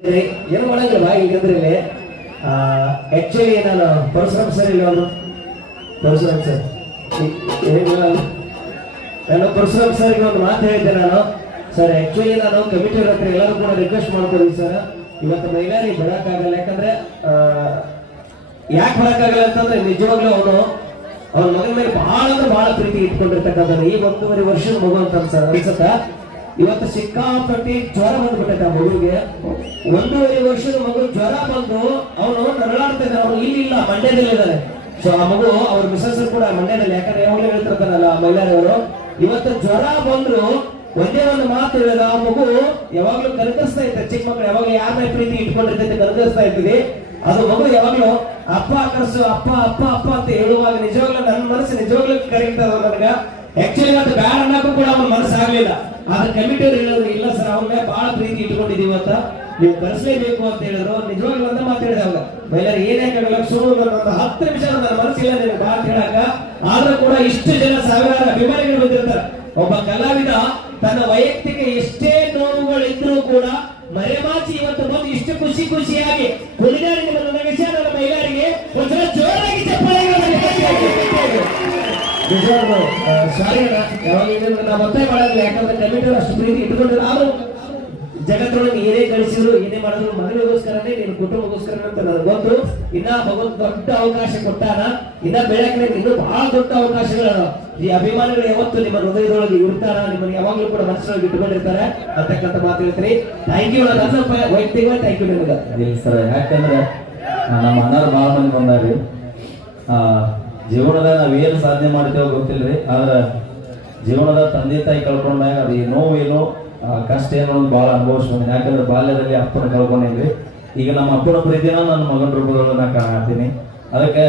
ಏನು ಮಾಡಂಗಿಲ್ಲ ಬಾ ಈಗಂದ್ರೆ ಇಲ್ಲಿ ಆಕ್ಚುಲಿ ನಾನು ಪರಶುರಾಮ್ ಸರ್ ಇಲ್ಲಿ ಅವರು. ಪರಶುರಾಮ್ ಸರ್ ಏನಿಲ್ಲ ನಾನು ಪರಶುರಾಮ್ ಸರ್ಗೆ ಒಂದು ಮಾತು ಹೇಳಿದ್ದೆ ನಾನು. ಸರ್ ಆಕ್ಚುಲಿ ನಾನು ಕಮಿಟಿ ಹತ್ರ ಎಲ್ಲರೂ ಕೂಡ ರಿಕ್ವೆಸ್ಟ್ ಮಾಡ್ಕೊಡಿ ಸರ್ ಇವತ್ತು ಮಹಿಳೆಯರಿಗೆ ಬರೋಕ್ಕಾಗಲ್ಲ, ಯಾಕಂದ್ರೆ ಯಾಕೆ ಬರೋಕ್ಕಾಗಲ್ಲ ಅಂತಂದ್ರೆ ನಿಜವಾಗ್ಲೂ ಅವನು, ಅವನ ಮಗನ ಮೇಲೆ ಬಹಳ ಅಂದ್ರೆ ಬಹಳ ಪ್ರೀತಿ ಇಟ್ಕೊಂಡಿರ್ತಕ್ಕಂಥ ಈ ಒಂದೂವರೆ ವರ್ಷದ ಮಗು ಅಂತ ಅನ್ಸತ್ತ? ಇವತ್ತು ಸಿಕ್ಕಾಪಟ್ಟಿ ಜ್ವರ ಬಂದ್ಬಿಟ್ಟೈತೆ ಆ ಮಗುವಿಗೆ. ಒಂದೂವರೆ ವರ್ಷದ ಮಗು ಜ್ವರ ಬಂದು ಅವನು ನರಳಾಡ್ತಾ ಇದ್ದಾನೆ. ಅವನು ಇಲ್ಲಿ ಇಲ್ಲ, ಮಂಡ್ಯದಲ್ಲಿ ಇದ್ದಾರೆ ಸೊ ಆ ಮಗು ಅವ್ರ ಮಿಸಸ್ ಕೂಡ ಮಂಡ್ಯದಲ್ಲಿ. ಯಾಕಂದ್ರೆ ಯಾವಾಗಲೂ ಹೇಳ್ತಿರ್ತಾರಲ್ಲ ಆ ಮಹಿಳೆಯರವರು ಇವತ್ತು ಜ್ವರ ಬಂದ್ರು ಒಂದೇ ಒಂದು ಮಾತು ಹೇಳಿದ ಆ ಮಗು ಯಾವಾಗ್ಲೂ ಕರಗಿಸ್ತಾ ಇತ್ತೆ. ಚಿಕ್ಕ ಮಕ್ಕಳು ಯಾವಾಗ್ಲೂ ಯಾರ ಪ್ರೀತಿ ಇಟ್ಕೊಂಡಿರ್ತೈತೆ ಕರಗಿಸ್ತಾ ಇರ್ತೀವಿ ಅದು ಮಗು ಯಾವಾಗ್ಲೂ ಅಪ್ಪ ಕರೆಸು, ಅಪ್ಪ ಅಪ್ಪ ಅಪ್ಪ ಅಂತ ಹೇಳುವಾಗ ನಿಜವಾಗ್ಲೂ ನನ್ನ ಮನಸ್ಸು ನಿಜವಾಗ್ಲೂ ಕರೀತದ ನನಗ. ಆಕ್ಚುಲಿ ಅದು ಬ್ಯಾಡ ಅನ್ನಕ್ಕೂ ಕೂಡ ಅವನ ಮನಸ್ಸು ಆಗ್ಲಿಲ್ಲ. ಆದ್ರೆ ಕಮಿಟಿ ಹೇಳಿದ್ರು, ಇಲ್ಲ ಸರ್ ಅವ್ರ ಮೇಲೆ ಬಹಳ ಪ್ರೀತಿ ಇಟ್ಕೊಂಡಿದೀವಿ ಅಂತ ನೀವು ಕರೆಸಲೇಬೇಕು ಅಂತ ಹೇಳಿದ್ರು. ನಿಜವಾಗ್ಲೂ ಅಂತ ಮಾತಾಡಿದೆ ಅವಾಗ ಏನೇ ಆಗಲ್ಲ ಸುಳ್ಳು ಒಂದು ಹತ್ತು ನಿಮಿಷ ನನ್ನ ಮನಸ್ಸಿಲ್ಲ ನಿಮಗೆ ಬಾ ಹೇಳಕ ಆದ್ರೂ ಕೂಡ ಇಷ್ಟು ಜನ ಸಾವಿರಾರು ಅಭಿಮಾನಿಗಳು ಬಂದಿರ್ತಾರೆ. ಒಬ್ಬ ಕಲಾವಿದ ತನ್ನ ವೈಯಕ್ತಿಕ ಎಷ್ಟೇ ನೋವುಗಳಿದ್ರೂ ಕೂಡ ಮರೆಮಾಚಿ ಇವತ್ತು ಬಂದು ಇಷ್ಟು ಖುಷಿ ಖುಷಿಯಾಗಿ ಕುಣಿದಾಡಿ ನನ್ನ ವಿಷಯ ನನ್ನ ನಿಜವಾಗ್ಲೂ ಇದನ್ನ ನಾವು ಒತ್ತಾಯ ಮಾಡೋದಿಲ್ಲ ಯಾಕಂದ್ರೆ ಕಮಿಟಿ ಅಷ್ಟು ಪ್ರೀತಿ ಇಟ್ಕೊಂಡಿದ್ರು ಆದ್ರೂ ಜಗತ್ತೊಳಗೆ ಏನೇ ಕಳಿಸಿದ್ರು, ಏನೇ ಮಾಡಿದ್ರು, ಮಗನಿಗೋಸ್ಕರನೇ ನೀನು ಕುಟುಂಬಗೋಸ್ಕರನೇ ಅಂತ ನನಗೆ ಗೊತ್ತು. ಇನ್ನ ಭಗವಂತ ದೊಡ್ಡ ಅವಕಾಶ ಕೊಟ್ಟಾನ. ಇನ್ನ ಬೆಳಕಿನ ಇನ್ನೂ ಬಹಳ ದೊಡ್ಡ ಅವಕಾಶಗಳು ಈ ಅಭಿಮಾನಿಗಳು ಯಾವತ್ತು ನಿಮ್ಮ ಹೃದಯದೊಳಗೆ ಇರ್ತಾರ, ನಿಮ್ಮನ್ನು ಯಾವಾಗಲೂ ಕೂಡ ಮನಸ್ಸಿನೊಳಗೆ ಇಟ್ಕೊಂಡಿರ್ತಾರೆ ಅಂತಕ್ಕಂಥ ಮಾತು ಹೇಳ್ತೀನಿ. ಥ್ಯಾಂಕ್ ಯು ನನ್ನ ವೈಯಕ್ತಿಕವಾಗಿ ಥ್ಯಾಂಕ್ ಯು ನಿಮಗೆ. ಸರ್, ಯಾಕಂದ್ರೆ ನಮ್ಮ ಅಣ್ಣಾರು ಭಾಳ ಮಂದಿ ಬಂದಾರಿ ಜೀವನದಾಗ ನಾವೇನು ಸಾಧನೆ ಮಾಡ್ತೇವೋ ಗೊತ್ತಿಲ್ಲರಿ ಆದ್ರೆ ಜೀವನದ ತಂದೆ ತಾಯಿ ಕಳ್ಕೊಂಡಾಗ ಅದು ನೋವು ಏನು ಕಷ್ಟ ಏನೋ ಒಂದು ಭಾಳ ಅನುಭವಿಸ್ಕೊಂಡು. ಯಾಕಂದ್ರೆ ಬಾಲ್ಯದಲ್ಲಿ ಅಪ್ಪನ ಕಳ್ಕೊಂಡಿದ್ವಿ ಈಗ ನಮ್ಮ ಅಪ್ಪನ ಪ್ರೀತಿನ ನನ್ನ ಮಗನ ರೂಪದೊಳಗೆ ನಾನು ಕಾಣತೀನಿ ಅದಕ್ಕೆ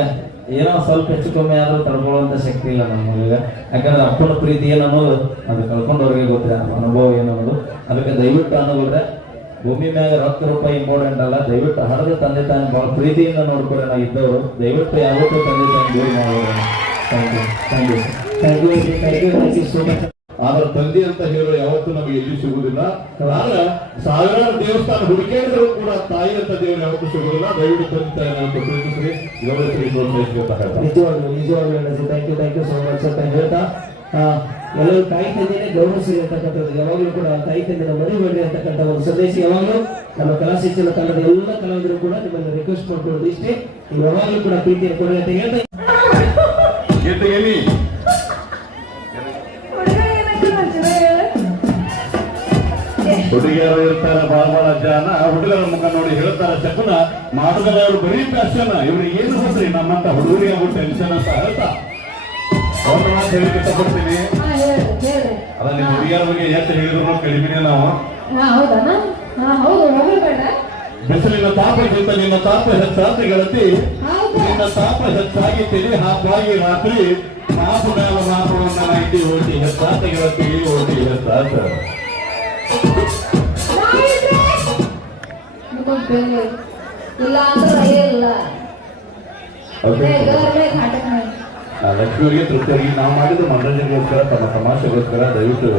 ಏನೋ ಸ್ವಲ್ಪ ಹೆಚ್ಚು ಕಮ್ಮಿ ಆದರೂ ತಡ್ಕೊಳ್ಳುವಂಥ ಶಕ್ತಿ ಇಲ್ಲ ನಮ್ಮ ಮಗ ಯಾಕಂದ್ರೆ ಅಪ್ಪನ ಪ್ರೀತಿ ಏನನ್ನೋದು ಅದು ಕಳ್ಕೊಂಡವ್ರಿಗೆ ಗೊತ್ತಿಲ್ಲ, ಅನುಭವ ಏನನ್ನೋದು. ಅದಕ್ಕೆ ದಯವಿಟ್ಟು ಅನ್ನೋದ್ರೆ ಭೂಮಿ ಮ್ಯಾಗ ಹತ್ತು ರೂಪಾಯಿ ಇಂಪಾರ್ಟೆಂಟ್ ಅಲ್ಲ ದಯವಿಟ್ಟು ಹಣದ ತಂದೆ ತಾಯಿ ಬಹಳ ಪ್ರೀತಿಯಿಂದ ನೋಡ್ಕೊಳ್ಳಿ ನಾವು ಇದ್ದವರು. ದಯವಿಟ್ಟು ಯಾವತ್ತೂ ತಂದೆ ತಾಯಿ ದೂರ ಸೋ ಆದ್ರೆ ತಂದೆ ಅಂತ ಹೇಳೋ ಯಾವತ್ತೂ ನಮಗೆ ಎಲ್ಲಿ ಸಿಗುವುದಿಲ್ಲ. ಆದ್ರೆ ಸಾವಿರಾರು ದೇವಸ್ಥಾನ ಹುಡುಕಿದ್ರು ಕೂಡ ತಾಯಿ ಅಂತ ದೇವರು ಯಾವತ್ತೂ ಸಿಗುವುದಿಲ್ಲ. ದಯವಿಟ್ಟು ತಂದೆ ತಾಯಿ ನಾವು ಪ್ರೀತಿಸ್ರಿ. ಗೌರವಿಸ್ರಿ ಪ್ರೋತ್ಸಾಹಿಸ್ರಿ ಅಂತ ಹೇಳ್ತಾರೆ ನಿಜವಾಗ್ಲೂ ನಿಜವಾಗ್ಲು thank you thank you so much ಅಂತ ಹೇಳ್ತಾ. ಎಲ್ಲರೂ ತಾಯಿ ತಂದೆಯೇ ಗೌರವಿಸಿರತಕ್ಕಂಥದ್ದು ಯಾವಾಗಲೂ ಕೂಡ ತಾಯಿ ತಂದೆಯ ಮರಿಬೇಡಿ ಅಂತಕ್ಕಂಥ ಒಂದು ಸಂದೇಶ ಯಾವಾಗಲೂ ನಮ್ಮ ಕಲಾ ಶಿಕ್ಷಣ ತಂಡದ ಎಲ್ಲ ಕಲಾವಿದರು ಕೂಡ ನಿಮ್ಮನ್ನು ರಿಕ್ವೆಸ್ಟ್ ಮಾಡ್ಕೊಳ್ಳೋದು ಇಷ್ಟೇ. ಯಾವಾಗಲೂ ಕೂಡ ಪ್ರೀತಿಯ ಕೊಡಿ ಅಂತ ಹೇಳ್ತಾ ಹುಡುಗಿಯರು ಇರ್ತಾರೆ, ಬಹಳ ಬಹಳ ಜನ. ಹುಡುಗರ ಮುಖ ನೋಡಿ ಹೇಳ್ತಾರೆ ಚಪ್ಪನ ಮಾಡುಗದವರು ಬರೀ ಫ್ಯಾಷನ್ ಇವ್ರಿಗೆ ಏನು ಗೊತ್ತ್ರಿ ನಮ್ಮಂತ ಹುಡುಗರಿಗೆ ಟೆನ್ಷನ್ ಅಂತ ಹೇಳ್ತಾ. ಒಂದು ಮಾತು ಹೇಳಿ ಇಷ್ಟಪಡ್ತೀನಿ ಅದ ನಿಮ್ಮ ಹುಡುಗಿಯರ ಬಗ್ಗೆ ಎಷ್ಟು ಹೇಳಿದ್ರು ಕಡಿಮೆನೆ ನಾವು. ನಿಮ್ಮ ಬಿಸಿಲಿನ ತಾಪಕ್ಕಿಂತ ನಿನ್ನ ತಾಪ ಹೆಚ್ಚಾಗಿ ಗೆಳತಿ. ನಿನ್ನ ತಾಪ ಹೆಚ್ಚಾಗಿ ತಿಳಿ ಹಾಪಾಗಿ ರಾತ್ರಿ ಮಾಪು ಮೇಲ ಮಾಪುವನ್ನ ನೈಟಿ ಓಟಿ ಹೆಚ್ಚಾತ ಗೆಳತಿ ಓಟಿ ಹೆಚ್ಚಾತ ಇಲ್ಲ ಅಂದ್ರೆ ಇಲ್ಲ. ಓಕೆ ಗೌರ್ಮೆಂಟ್ ನಾಟಕ ಲಕ್ಷ್ಮಿಯವರಿಗೆ ತೃಪ್ತಿಯಾಗಿ ನಾವು ಮಾಡಿದ ಮನರಂಜನೆಗೋಸ್ಕರ ತಮ್ಮ ತಮಾಷೆಗೋಸ್ಕರ ದಯವಿಟ್ಟು